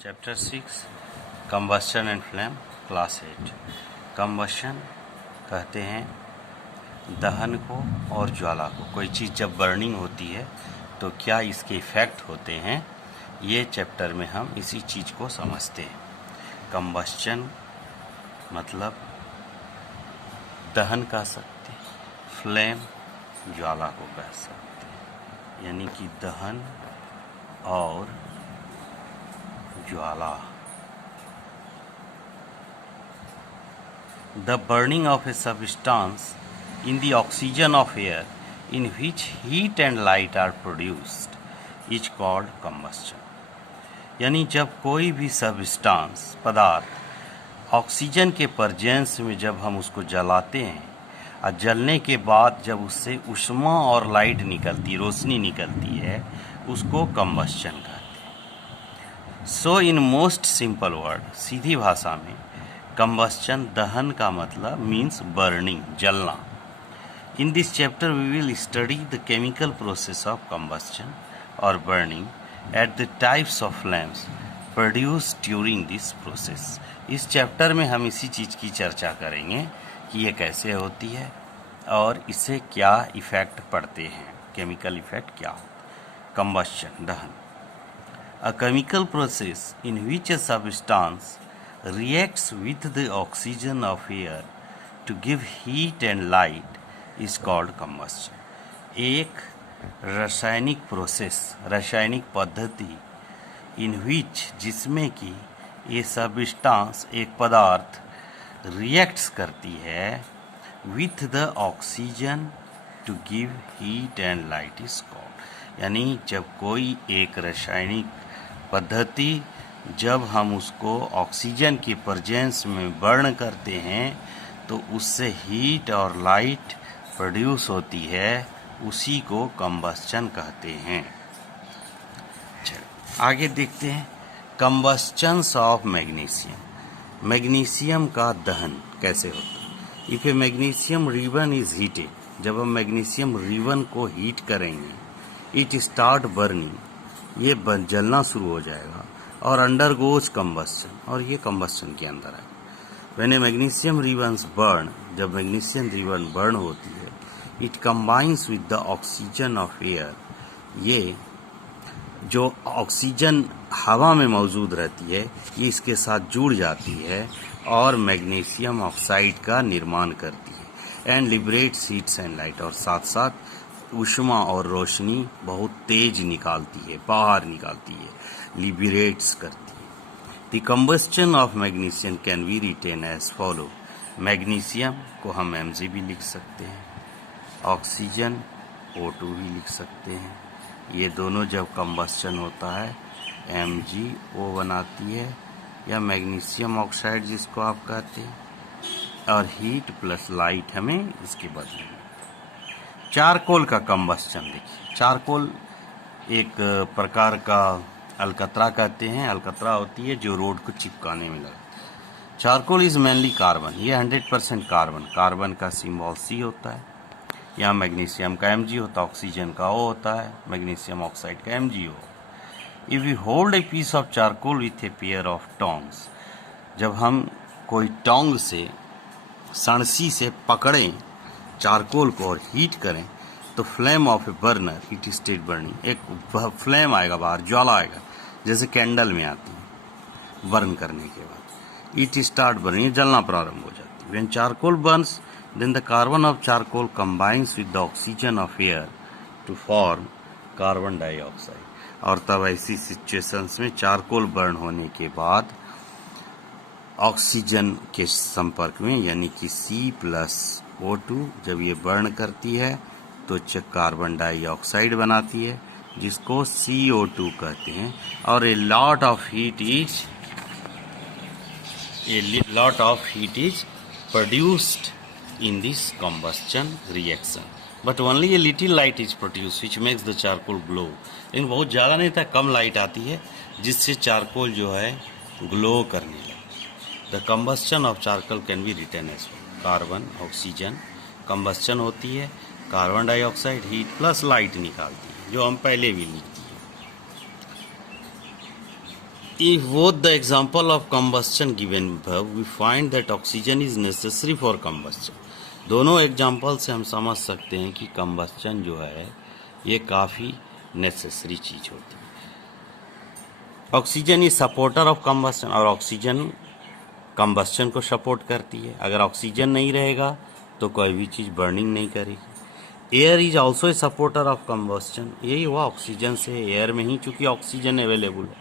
Chapter 6 combustion and flame class 8। Combustion कहते हैं दहन को और ज्वाला को। कोई चीज़ जब बर्निंग होती है तो क्या इसके इफ़ेक्ट होते हैं, ये चैप्टर में हम इसी चीज़ को समझते हैं। कंबस्शन मतलब दहन कह सकते हैं, फ्लेम ज्वाला को कह सकते हैं, यानी कि दहन और ज्वाला। The burning of a substance in the oxygen of air in which heat and light are produced is called combustion। यानी जब कोई भी सबस्टांस पदार्थ ऑक्सीजन के प्रेजेंस में जब हम उसको जलाते हैं और जलने के बाद जब उससे ऊष्मा और लाइट निकलती, रोशनी निकलती है, उसको कंबस्शन कहते हैं। So in most simple word, सीधी भाषा में कंबस्शन दहन का मतलब मीन्स बर्निंग, जलना। In this chapter we will study the chemical process of combustion और burning at the types of flames produced during this process. इस चैप्टर में हम इसी चीज़ की चर्चा करेंगे कि ये कैसे होती है और इससे क्या इफ़ेक्ट पड़ते हैं, केमिकल इफ़ेक्ट क्या होता है। कंबस्शन दहन, a chemical process in which a substance reacts with the oxygen of air to give heat and light is called combustion। एक रासायनिक प्रोसेस, रासायनिक पद्धति इन विच जिसमें कि ये सबस्टांस, एक पदार्थ रिएक्ट्स करती है with the oxygen to give heat and light is called. यानी जब कोई एक रासायनिक पद्धति जब हम उसको ऑक्सीजन की प्रेजेंस में बर्न करते हैं तो उससे हीट और लाइट प्रोड्यूस होती है, उसी को कंबस्शन कहते हैं। आगे देखते हैं कंबस्चन्स ऑफ मैग्नीशियम। मैग्नीशियम का दहन कैसे होता है। If A magnesium ribbon is heated, जब हम मैग्नीशियम रिबन को हीट करेंगे, इट स्टार्ट बर्निंग, ये जलना शुरू हो जाएगा और अंडर गोज कंबस्शन, और ये कंबस्शन के अंदर है। When A magnesium ribbons burn, जब मैग्नीशियम रिबन बर्न होती है, it combines with the oxygen of air, ये जो ऑक्सीजन हवा में मौजूद रहती है ये इसके साथ जुड़ जाती है और मैग्नीशियम ऑक्साइड का निर्माण करती है। And liberates heats and light, और साथ साथ ऊष्मा और रोशनी बहुत तेज निकालती है, बाहर निकालती है, लिबरेट्स करती है। The combustion of magnesium can be written as follow. Magnesium को हम Mg भी लिख सकते हैं, ऑक्सीजन O2 भी लिख सकते हैं। ये दोनों जब कंबस्शन होता है MgO बनाती है, या मैग्नीशियम ऑक्साइड जिसको आप कहते हैं, और हीट प्लस लाइट हमें इसके बदले में। चारकोल का कंबस्शन देखिए। चारकोल एक प्रकार का अलकतरा कहते हैं, अलकतरा होती है जो रोड को चिपकाने में लगती है। चारकोल इज मेनली कार्बन, ये 100% कार्बन, कार्बन का सिंबल C होता है। यहाँ मैग्नीशियम का Mg होता है, ऑक्सीजन का O होता है, मैग्नीशियम ऑक्साइड का MgO। If you hold a piece of charcoal with a pair of tongs, जब हम कोई टोंग से, सणसी से पकड़ें चारकोल को और हीट करें तो flame of A burner it state burning, एक फ्लेम आएगा बाहर, ज्वाला आएगा, जैसे कैंडल में आती है बर्न करने के बाद, इट स्टार्ट बर्निंग, जलना प्रारंभ हो जाती है। When charcoal burns then the carbon of charcoal combines with the oxygen of air to form carbon dioxide. और तब ऐसी सिचुएशंस में चारकोल बर्न होने के बाद ऑक्सीजन के संपर्क में, यानी कि C+O2 जब ये बर्न करती है तो कार्बन डाइऑक्साइड बनाती है, जिसको CO2 कहते हैं। और ए lot of heat is produced in this combustion reaction, but only a little light is produced which makes the charcoal glow. लेकिन बहुत ज़्यादा नहीं था, कम लाइट आती है जिससे चारकोल जो है ग्लो करने लगे। The combustion of charcoal can be written as carbon, oxygen, combustion होती है, carbon dioxide heat plus light निकालती है, जो हम पहले भी लिख दिए। If both the example of combustion given above, we find that oxygen is necessary for combustion. दोनों एग्जाम्पल से हम समझ सकते हैं कि कंबस्चन जो है ये काफ़ी नेसेसरी चीज़ होती है. Oxygen is supporter of combustion, और ऑक्सीजन कंबस्चन को सपोर्ट करती है. अगर ऑक्सीजन नहीं रहेगा तो कोई भी चीज़ बर्निंग नहीं करेगी. Air is also a supporter of combustion. यही हुआ ऑक्सीजन से एयर में ही, चूंकि ऑक्सीजन अवेलेबल है.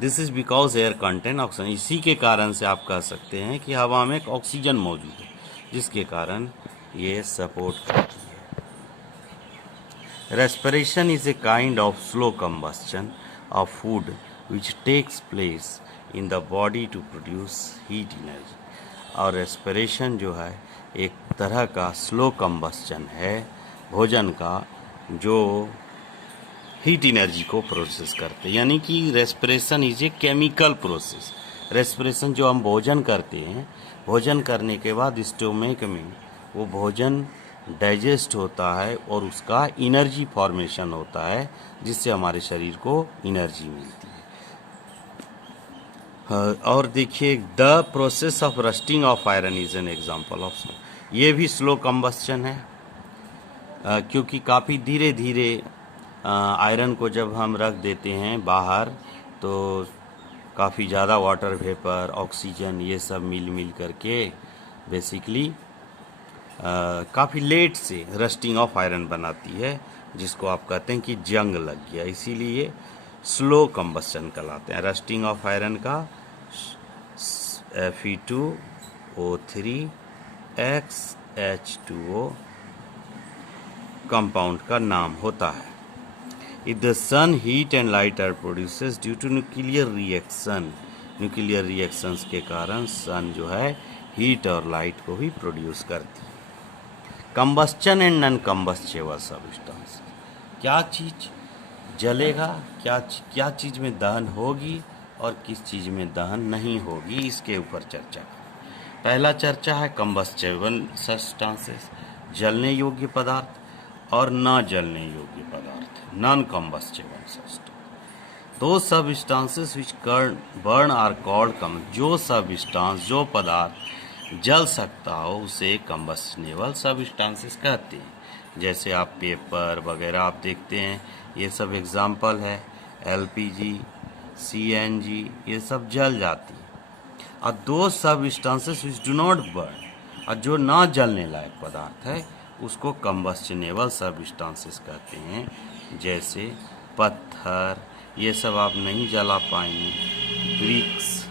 This is because air contain oxygen. इसी के कारण से आप कह सकते हैं कि हवा में ऑक्सीजन मौजूद है, जिसके कारण ये सपोर्ट करती है. Respiration is a kind of slow combustion of food which takes place in the body to produce heat energy. और रेस्पिरेशन जो है एक तरह का स्लो कंबस्चन है भोजन का, जो हीट एनर्जी को प्रोसेस करते हैं. यानी कि respiration is a chemical process. Respiration जो हम भोजन करते हैं, भोजन करने के बाद स्टोमक में वो भोजन डाइजेस्ट होता है और उसका एनर्जी फॉर्मेशन होता है, जिससे हमारे शरीर को एनर्जी मिलती है. और देखिए, the process of rusting of iron is an example of slow. ये भी स्लो कंबस्चन है, क्योंकि काफ़ी धीरे धीरे आयरन को जब हम रख देते हैं बाहर, तो काफ़ी ज़्यादा वाटर वेपर, ऑक्सीजन, ये सब मिल करके बेसिकली काफ़ी लेट से रस्टिंग ऑफ आयरन बनाती है, जिसको आप कहते हैं कि जंग लग गया. इसीलिए स्लो कंबस्चन कहलाते हैं. रस्टिंग ऑफ आयरन का Fe2O3XH2O कंपाउंड का नाम होता है. If the sun heat and light are produces due to nuclear reaction, nuclear reactions के कारण सन जो है हीट और लाइट को भी प्रोड्यूस करती है. Combustion and non combustible substance. क्या चीज़ जलेगा, क्या चीज़ में दहन होगी और किस चीज़ में दहन नहीं होगी, इसके ऊपर चर्चा. पहला चर्चा है कंबस्टेबल सब्सटेंसेस, जलने योग्य पदार्थ, और न जलने योग्य पदार्थ, non combustible substance. Those substances which burn are called कम. जो सबस्टांस, जो पदार्थ जल सकता हो उसे कंबस्टेबल सबस्टांसेस कहते हैं. जैसे आप पेपर वगैरह आप देखते हैं, ये सब एग्जाम्पल है. LPG, CNG, ये सब जल जाती है. और दो substances which do not burn, और जो ना जलने लायक पदार्थ है उसको कंबस्टेबल सबस्टांसेस कहते हैं. जैसे पत्थर, ये सब आप नहीं जला पाएंगे. ब्रिक्स,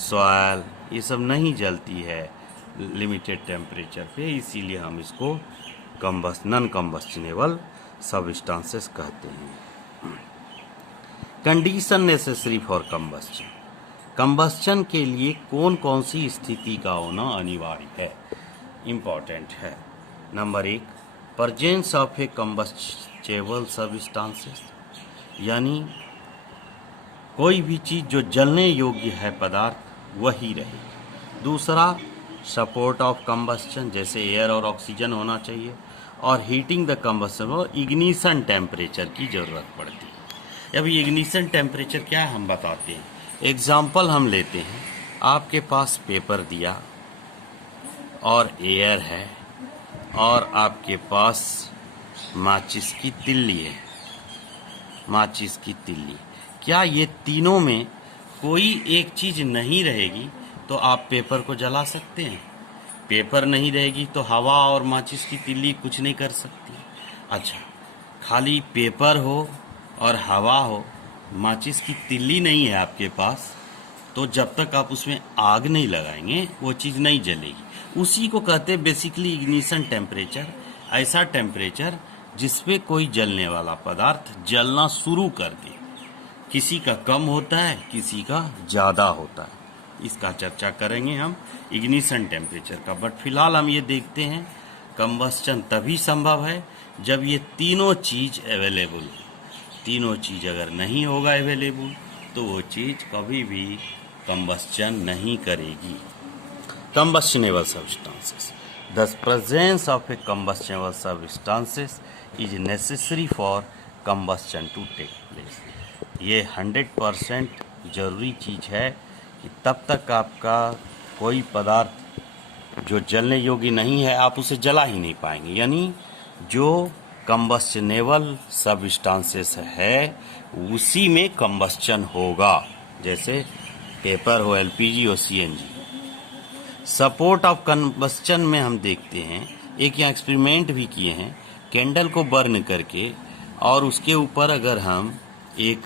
सॉयल, ये सब नहीं जलती है लिमिटेड टेम्परेचर पे, इसीलिए हम इसको नॉन कंबस्टेबल सबस्टांसेस कहते हैं. Condition necessary for combustion. Combustion के लिए कौन कौन सी स्थिति का होना अनिवार्य है, इम्पॉर्टेंट है. Number 1, presence of A combustible substances, यानी कोई भी चीज़ जो जलने योग्य है पदार्थ वही रहेगी. दूसरा, सपोर्ट ऑफ कंबस्चन, जैसे एयर और ऑक्सीजन होना चाहिए. और heating the combustion, ignition temperature की ज़रूरत पड़ती है. अभी इग्निशन टेम्परेचर क्या है हम बताते हैं. एग्जाम्पल हम लेते हैं. आपके पास पेपर दिया और एयर है, और आपके पास माचिस की तिल्ली है. माचिस की तिल्ली, क्या ये तीनों में कोई एक चीज़ नहीं रहेगी तो आप पेपर को जला सकते हैं? पेपर नहीं रहेगी तो हवा और माचिस की तिल्ली कुछ नहीं कर सकती. अच्छा, खाली पेपर हो और हवा हो, माचिस की तिल्ली नहीं है आपके पास, तो जब तक आप उसमें आग नहीं लगाएंगे वो चीज़ नहीं जलेगी. उसी को कहते हैं बेसिकली इग्निशन टेम्परेचर. ऐसा टेम्परेचर जिसपे कोई जलने वाला पदार्थ जलना शुरू कर दे. किसी का कम होता है, किसी का ज़्यादा होता है. इसका चर्चा करेंगे हम इग्निशन टेम्परेचर का. बट फिलहाल हम ये देखते हैं कंबस्चन तभी संभव है जब ये तीनों चीज़ अवेलेबल हो. तीनों चीज़ अगर नहीं होगा अवेलेबल तो वो चीज़ कभी भी कंबस्चन नहीं करेगी. Combustible substances. The presence of a combustible substances is necessary for combustion to take place. ये 100% ज़रूरी चीज़ है कि तब तक आपका कोई पदार्थ जो जलने योग्य नहीं है आप उसे जला ही नहीं पाएंगे। यानी जो कंबस्शनेबल सबस्टांसेस है उसी में कंबस्चन होगा, जैसे पेपर हो, एलपीजी हो, सीएनजी। सपोर्ट ऑफ कंबस्चन में हम देखते हैं, एक यहाँ एक्सपेरिमेंट भी किए हैं, कैंडल को बर्न करके और उसके ऊपर अगर हम एक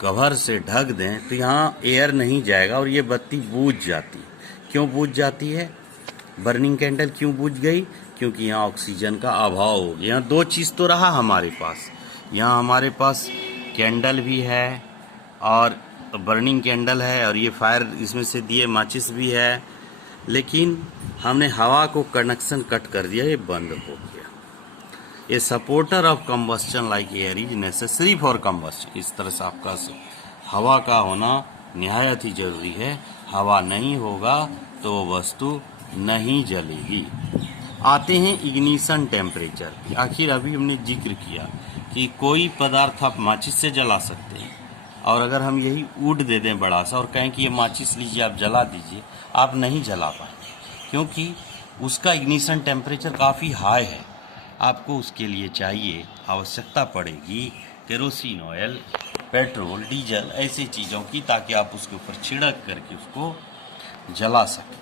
कवर से ढक दें तो यहाँ एयर नहीं जाएगा और ये बत्ती बुझ जाती है। क्यों बुझ जाती है? बर्निंग कैंडल क्यों बुझ गई? क्योंकि यहाँ ऑक्सीजन का अभाव हो गया। यहाँ दो चीज़ तो रहा हमारे पास, यहाँ हमारे पास कैंडल भी है और बर्निंग कैंडल है और ये फायर इसमें से दिए माचिस भी है, लेकिन हमने हवा को कनेक्शन कट कर दिया, ये बंद हो गया। A supporter of combustion like air is necessary for combustion. इस तरह से आपका हवा का होना निहायत ही जरूरी है। हवा नहीं होगा तो वो वस्तु नहीं जलेगी। आते हैं इग्निशन टेम्परेचर की। आखिर अभी हमने जिक्र किया कि कोई पदार्थ आप माचिस से जला सकते हैं, और अगर हम यही वुड दे दें बड़ा सा और कहें कि ये माचिस लीजिए आप जला दीजिए, आप नहीं जला पाएंगे, क्योंकि उसका इग्निशन टेम्परेचर काफ़ी हाई है। आपको उसके लिए चाहिए, आवश्यकता पड़ेगी केरोसिन ऑयल, पेट्रोल, डीजल, ऐसी चीज़ों की, ताकि आप उसके ऊपर छिड़क करके उसको जला सकें।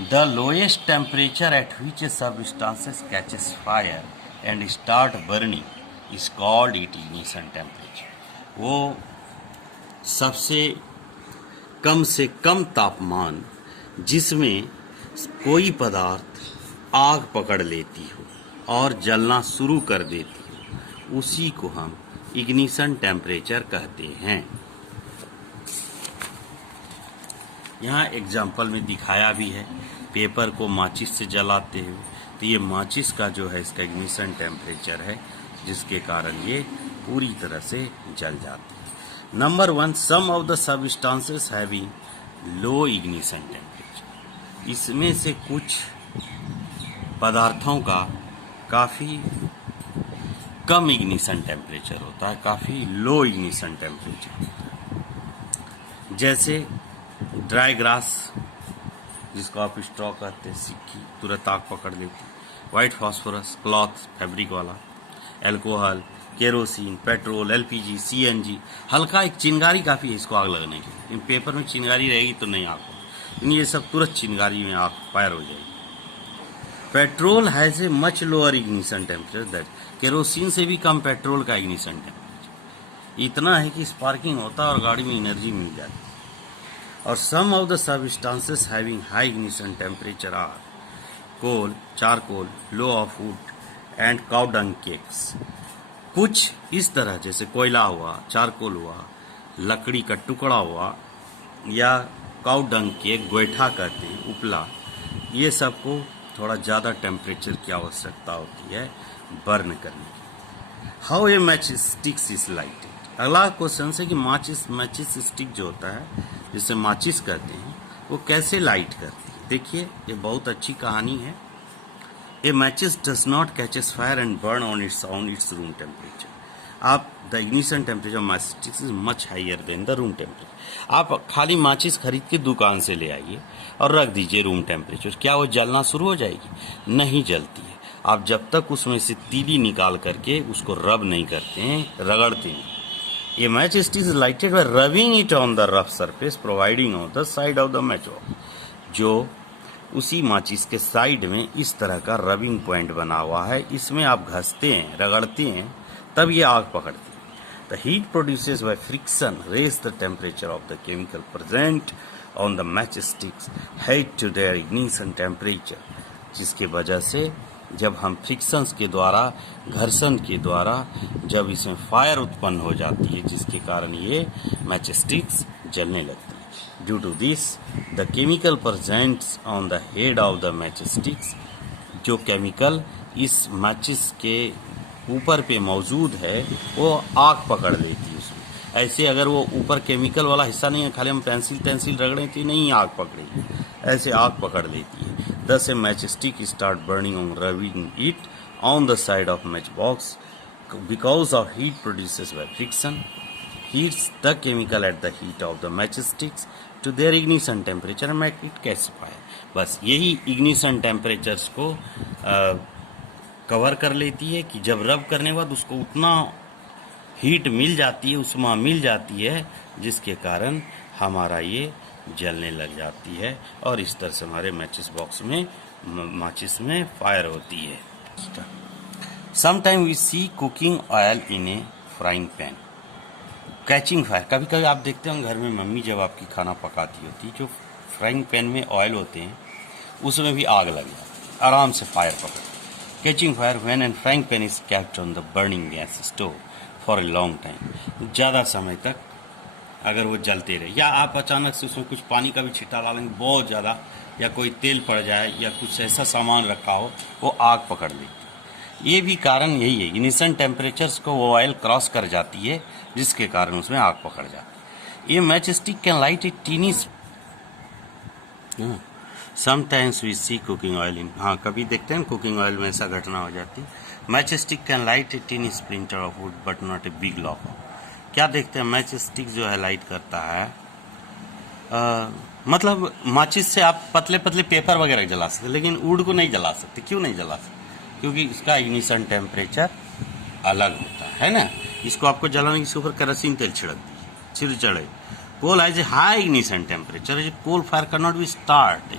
The lowest temperature at which a substance catches fire and start burning is called its ignition temperature. वो सबसे कम से कम तापमान जिसमें कोई पदार्थ आग पकड़ लेती हो और जलना शुरू कर देती हो, उसी को हम इग्निशन टेम्परेचर कहते हैं। यहाँ एग्जाम्पल में दिखाया भी है, पेपर को माचिस से जलाते हुए, तो ये माचिस का जो है इसका इग्निशन टेम्परेचर है, जिसके कारण ये पूरी तरह से जल जाती है। Number 1, some of the substances having low ignition temperature. इसमें से कुछ पदार्थों का काफ़ी कम इग्निशन टेम्परेचर होता है, काफ़ी लो इग्निशन टेम्परेचर। जैसे ड्राई ग्रास, जिसको आप स्ट्रॉ कहते हैं, सिक्की तुरंत आग पकड़ लेती। वाइट फास्फोरस, क्लॉथ, फैब्रिक वाला, alcohol, kerosene, petrol, LPG, CNG. हल्का एक चिंगारी काफ़ी है इसको आग लगने के लिए। इन पेपर में चिंगारी रहेगी तो नहीं आग होगी, ये सब तुरंत चिंगारी में आग फायर हो जाएगी। Petrol has a much lower ignition temperature that, kerosene से भी कम पेट्रोल का इग्निशन टेम्परेचर इतना है कि स्पार्किंग होता है और गाड़ी में एनर्जी मिल जाती है। और some of the substances having high ignition temperature are coal, charcoal, log of wood and cow dung cakes. कुछ इस तरह, जैसे कोयला हुआ, चारकोल हुआ, लकड़ी का टुकड़ा हुआ, या काउ डंग केक, गोईठा कहते हैं, उपला, ये सबको थोड़ा ज़्यादा टेम्परेचर की आवश्यकता होती है बर्न करने की। How a match sticks is lighted. अगला क्वेश्चन है कि मैचिस स्टिक जो होता है, जिसे माचिस कहते हैं, वो कैसे लाइट करती है। देखिए, ये बहुत अच्छी कहानी है। A matches does not catches fire and burn on its room temperature. आप the ignition temperature matches is much higher than the room temperature. आप खाली माचिस खरीद के दुकान से ले आइए और रख दीजिए रूम टेम्परेचर, क्या वो जलना शुरू हो जाएगी? नहीं जलती है। आप जब तक उसमें से तीली निकाल करके उसको रब नहीं करते हैं, रगड़ते हैं। A matchstick is lighted by rubbing it on the rough surface providing on the side of the matchbox। जो उसी माचिस के साइड में इस तरह का रबिंग पॉइंट बना हुआ है, इसमें आप घसते हैं, रगड़ते हैं, तब ये आग पकड़ती है। The heat produced by friction raise the temperature of the chemical present on the matchsticks head to their ignition temperature। जिसके वजह से जब हम फ्रिक्शंस के द्वारा, घर्षण के द्वारा जब इसमें फायर उत्पन्न हो जाती है, जिसके कारण ये मैचस्टिक्स जलने लगती है। Due to this the chemical presents on the head of the matchsticks, जो केमिकल इस मैचिस के ऊपर पे मौजूद है वो आग पकड़ लेती है उसमें। ऐसे अगर वो ऊपर केमिकल वाला हिस्सा नहीं है, खाली हम पेंसिल रगड़ें तो नहीं आग पकड़ेगी, ऐसे आग पकड़ लेती है। Thus a matchstick start burning on rubbing it on the side of matchbox because of heat produces by friction, heats the chemical at the heat of the matchsticks to their ignition temperature and make it catch fire. बस यही ignition temperatures को cover कर लेती है कि जब रब करने के बाद उसको उतना हीट मिल जाती है, उष्मा मिल जाती है, जिसके कारण हमारा ये जलने लग जाती है और इस तरह से हमारे माचिस में फायर होती है. Sometime we see cooking oil in a frying pan catching fire. कभी कभी आप देखते हो घर में मम्मी जब आपकी खाना पकाती होती, जो फ्राइंग पैन में ऑयल होते हैं उसमें भी आग लग जाती, आराम से फायर पकड़. Catching fire when an frying pan is kept on the burning gas stove for a long time. ज़्यादा समय तक अगर वो जलते रहे, या आप अचानक से उसमें कुछ पानी का भी छिटा डालेंगे बहुत ज़्यादा, या कोई तेल पड़ जाए या कुछ ऐसा सामान रखा हो, वो आग पकड़ लेती. ये भी कारण यही है, इग्निशन टेम्परेचर्स को वो ऑयल क्रॉस कर जाती है, जिसके कारण उसमें आग पकड़ जाती है. ये match stick can light a tiny. Sometimes we see cooking oil in. हाँ, कभी देखते हैं कुकिंग ऑयल में ऐसा घटना हो जाती है. Match stick can light a tiny splinter of wood but not a big log. क्या देखते हैं, मैच स्टिक जो है लाइट करता है, मतलब माचिस से आप पतले पतले पेपर वगैरह जला सकते, लेकिन वुड को नहीं जला सकते. क्यों नहीं जला सकते? क्योंकि इसका इग्निशन टेम्परेचर अलग होता है ना. इसको आपको जलाने के ऊपर केरोसिन तेल छिड़क दीजिए, चढ़े. Coal has a high ignition temperature, coal fire can not be start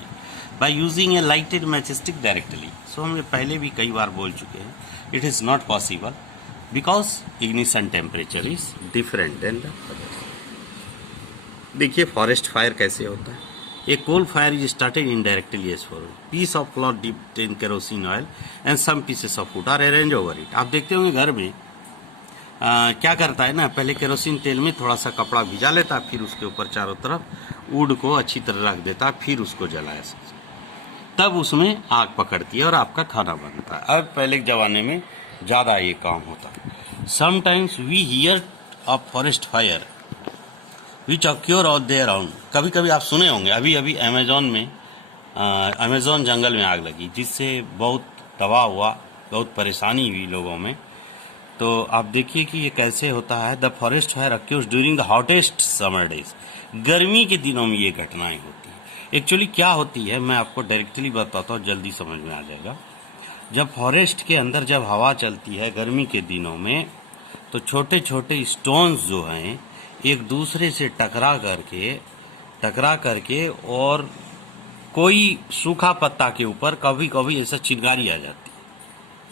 by using a lighted match stick directly. So हम पहले भी कई बार बोल चुके हैं, it is not possible because ignition temperature is different than the others. देखिए forest fire कैसे होता है. A coal fire is started indirectly as follows. Piece of cloth dipped in kerosene oil and some pieces of wood are arranged over it. आप देखते होंगे घर में क्या करता है ना, पहले केरोसिन तेल में थोड़ा सा कपड़ा भिजा लेता है, फिर उसके ऊपर चारों तरफ वुड को अच्छी तरह रख देता है, फिर उसको जलाया, तब उसमें आग पकड़ती है और आपका खाना बनता है. अब पहले के ज़माने में ज़्यादा ये काम होता है. Sometimes we hear of forest fire which occur out there around. कभी कभी आप सुने होंगे, अभी अभी अमेजोन जंगल में आग लगी, जिससे बहुत तबाह हुआ, बहुत परेशानी हुई लोगों में. तो आप देखिए कि ये कैसे होता है. The forest fire occurs during the hottest summer days. गर्मी के दिनों में ये घटनाएं होती हैं. एक्चुअली क्या होती है, मैं आपको डायरेक्टली बताता हूँ, जल्दी समझ में आ जाएगा. जब फॉरेस्ट के अंदर जब हवा चलती है गर्मी के दिनों में, तो छोटे छोटे स्टोन्स जो हैं एक दूसरे से टकरा करके और कोई सूखा पत्ता के ऊपर कभी कभी ऐसा चिंगारी आ जाती है,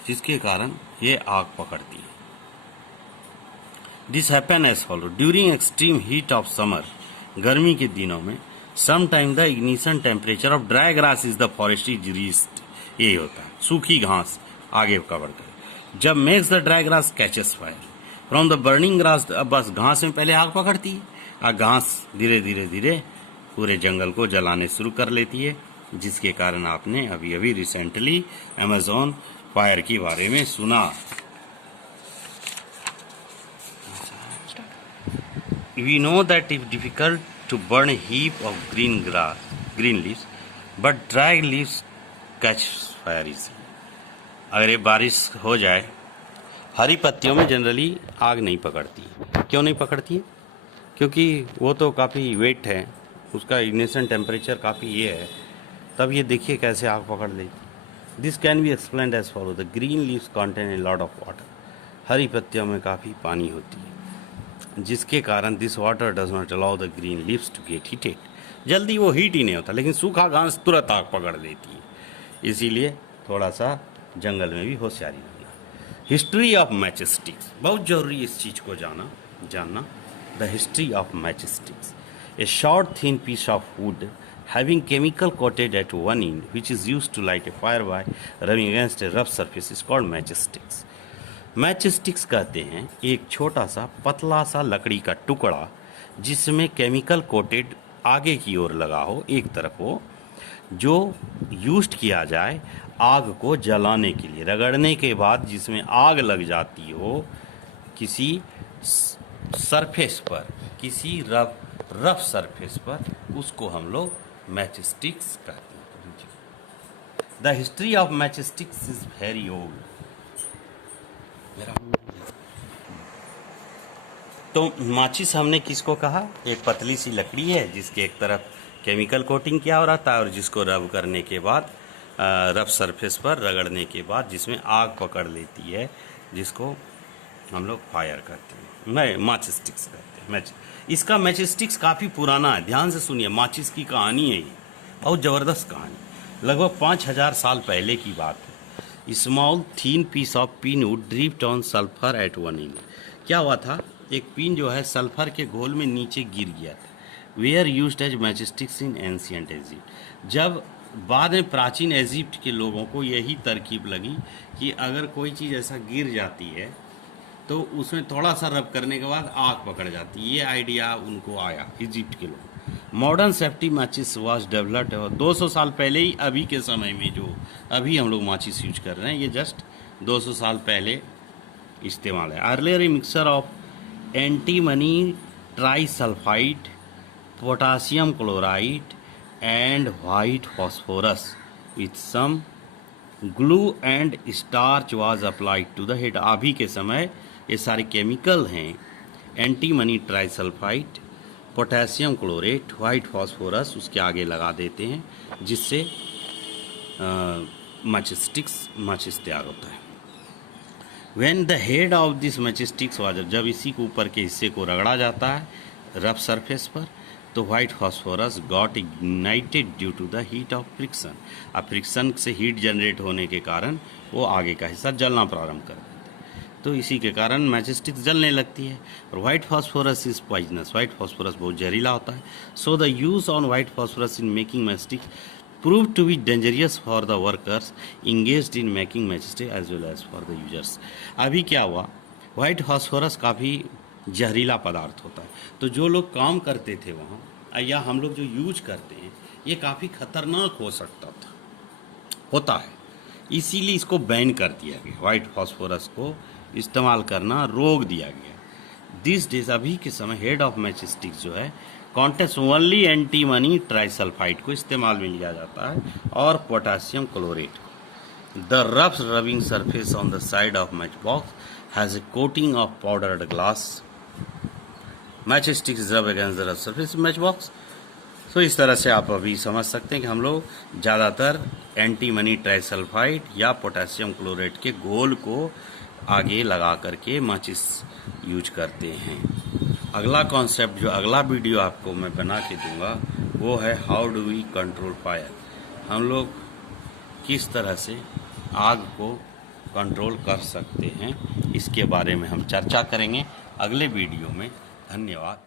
जिसके कारण ये आग पकड़ती है. This happen as follow. During extreme heat of summer, गर्मी के दिनों में, sometime the ignition temperature of dry grass is the forest is reached. ये होता है सूखी घास आगे कवर करे. जब makes the dry grass catches fire from the burning grass. अब बस घास में पहले आग पकड़ती है और घास धीरे धीरे पूरे जंगल को जलाने शुरू कर लेती है, जिसके कारण आपने अभी अभी रिसेंटली अमेजोन फायर के बारे में सुना. We know that it difficult to burn heap of green leaves but dry leaves catch fire is. अगर ये बारिश हो जाए, हरी पत्तियों में जनरली आग नहीं पकड़ती है. क्यों नहीं पकड़ती है? क्योंकि वो तो काफ़ी वेट है, उसका इग्निशन टेम्परेचर काफ़ी ये है. तब ये देखिए कैसे आग पकड़ लेती. This can be explained as follow. The green leaves contain a lot of water. हरी पत्तियों में काफ़ी पानी होती है, जिसके कारण this water does not allow the green leaves to get heated. जल्दी वो हीट ही नहीं होता, लेकिन सूखा घास तुरंत आग पकड़ लेती है. इसीलिए थोड़ा सा जंगल में भी होशियारी रखना. हिस्ट्री ऑफ मैच स्टिक्स, बहुत जरूरी इस चीज़ को जानना. The history of match sticks. A short thin piece of wood having chemical coated at one end which is used to light a fire by rubbing against a rough surface is called matchsticks. Matchsticks कहते हैं एक छोटा सा पतला सा लकड़ी का टुकड़ा जिसमें केमिकल कोटेड आगे की ओर लगा हो, एक तरफ हो, जो यूज्ड किया जाए आग को जलाने के लिए. रगड़ने के बाद जिसमें आग लग जाती हो किसी सरफेस पर, किसी रफ सरफेस पर, उसको हम लोग मैचस्टिक्स कहते हैं. The history of matchsticks is very old. तो माचिस हमने किसको कहा? एक पतली सी लकड़ी है जिसके एक तरफ केमिकल कोटिंग किया हो रहता है और जिसको रब करने के बाद रफ सरफेस पर रगड़ने के बाद जिसमें आग पकड़ लेती है, जिसको हम लोग फायर करते हैं, नहीं माचिस स्टिक्स कहते हैं। इसका मैच स्टिक्स काफ़ी पुराना है, ध्यान से सुनिए। माचिस की कहानी है ये, बहुत ज़बरदस्त कहानी, लगभग 5000 साल पहले की बात है। Small thin piece of pine wood drift on sulphur at one end. क्या हुआ था, एक पिन जो है सल्फर के घोल में नीचे गिर गया था। They are used as matchsticks in ancient Egypt. जब बाद में प्राचीन इजिप्ट के लोगों को यही तरकीब लगी कि अगर कोई चीज़ ऐसा गिर जाती है तो उसमें थोड़ा सा रब करने के बाद आग पकड़ जाती है, ये आइडिया उनको आया इजिप्ट के लोग। मॉडर्न सेफ्टी माचिस वाज डेवलप्ड 200 साल पहले ही। अभी के समय में जो अभी हम लोग माचिस यूज कर रहे हैं ये जस्ट 200 साल पहले इस्तेमाल है। Earlier a mixture of antimony trisulphide, potassium chloride and white phosphorus with some glue and starch was applied to the head. अभी के समय ये सारे केमिकल हैं, antimony trisulphide, potassium chlorate, white phosphorus, उसके आगे लगा देते हैं जिससे माचिस तैयार होता है। When the head of this matchsticks was, जब इसी के ऊपर के हिस्से को रगड़ा जाता है रफ सरफेस पर, तो white phosphorus got ignited due to the heat of friction. अब फ्रिक्शन से हीट जनरेट होने के कारण वो आगे का हिस्सा जलना प्रारंभ कर देते हैं, तो इसी के कारण मैचस्टिक्स जलने लगती है। और white phosphorus is poisonous, white phosphorus बहुत जहरीला होता है। So the use on white phosphorus in making matchsticks proved to be dangerous for the workers engaged in making matchstick as well as for the users। अभी क्या हुआ, white phosphorus काफ़ी जहरीला पदार्थ होता है, तो जो लोग काम करते थे वहाँ या हम लोग जो यूज करते हैं ये काफ़ी खतरनाक हो सकता था, होता है, इसीलिए इसको बैन कर दिया गया। वाइट फॉस्फोरस को इस्तेमाल करना रोक दिया गया। दिस डेज अभी के समय हेड ऑफ मैचस्टिक्स जो है कॉन्टेस्ट ओनली एंटीमनी ट्राइसल्फाइड को इस्तेमाल में लिया जाता है और potassium chlorate. The rough rubbing surface on the side of match box has a coating of powdered glass. Match sticks rub against the rough surface match box. तो इस तरह से आप अभी समझ सकते हैं कि हम लोग ज़्यादातर एंटीमनी ट्राइसल्फाइड या पोटासियम क्लोरेट के घोल को आगे लगा करके माचिस यूज करते हैं। अगला कॉन्सेप्ट जो अगला वीडियो आपको मैं बना के दूंगा वो है how do we control fire. हम लोग किस तरह से आग को कंट्रोल कर सकते हैं, इसके बारे में हम चर्चा करेंगे अगले वीडियो में। धन्यवाद।